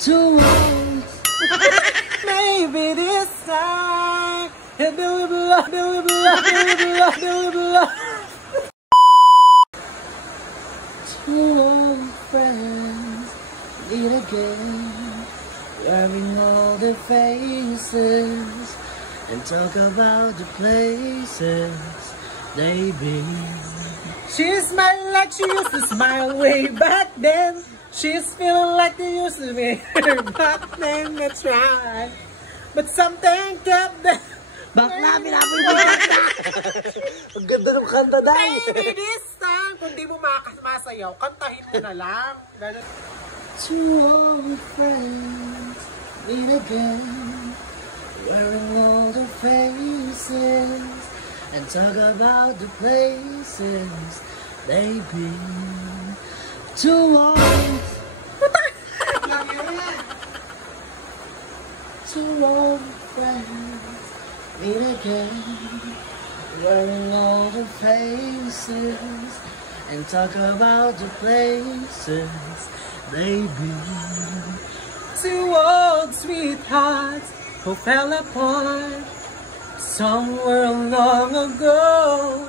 too old. Maybe this time. Two old friends meet again, wearing all their faces, and talk about the places they've been. She smiled like she used to smile way back then. She's feeling like they used to be back then, that's right. But something kept them. Bakla, pinapunta ka! Ang ganda ng kanta dahil. Maybe this time, kung di mo masayaw, kantahin mo na lang. Two old friends meet again, wearing all their faces, and talk about the places they've been. Two old two old friends meet again, wearing all the faces, and talk about the places they've been. Two old sweethearts who fell apart somewhere long ago.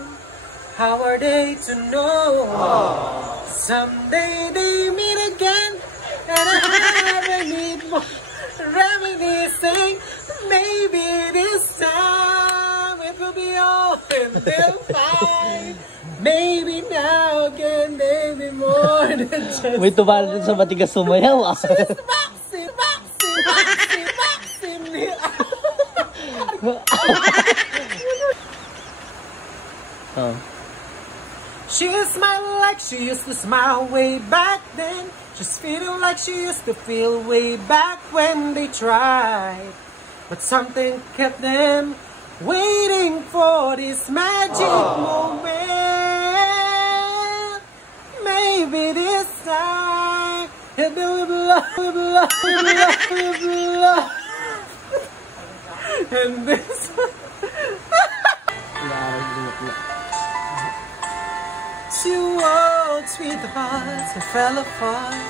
How are they to know? Aww. Someday they meet again, and I haven't need more reminiscing. Maybe this time it will be all and they'll find. Maybe now again they be more than just. May tumalan din sa matigas sumayaw ah. She's boxing. Oh. She smiled like she used to smile way back then. She's feeling like she used to feel way back when they tried. But something kept them waiting for this magic moment. Maybe this time. And this two old sweethearts who fell apart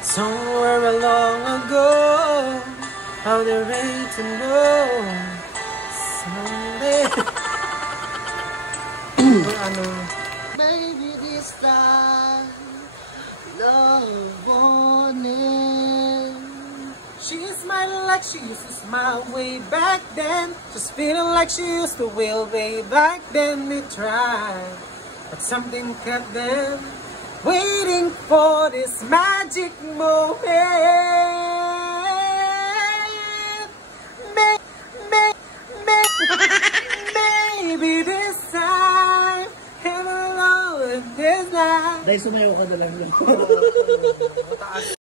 somewhere long ago. How they're ready to know someday. Maybe this time love won't end. She smiled like she used to smile way back then. Just feeling like she used to wail way back then. They tried, but something kept them waiting for this magic moment. Maybe this time, and alone this night. Dahil sumayaw ka na lang.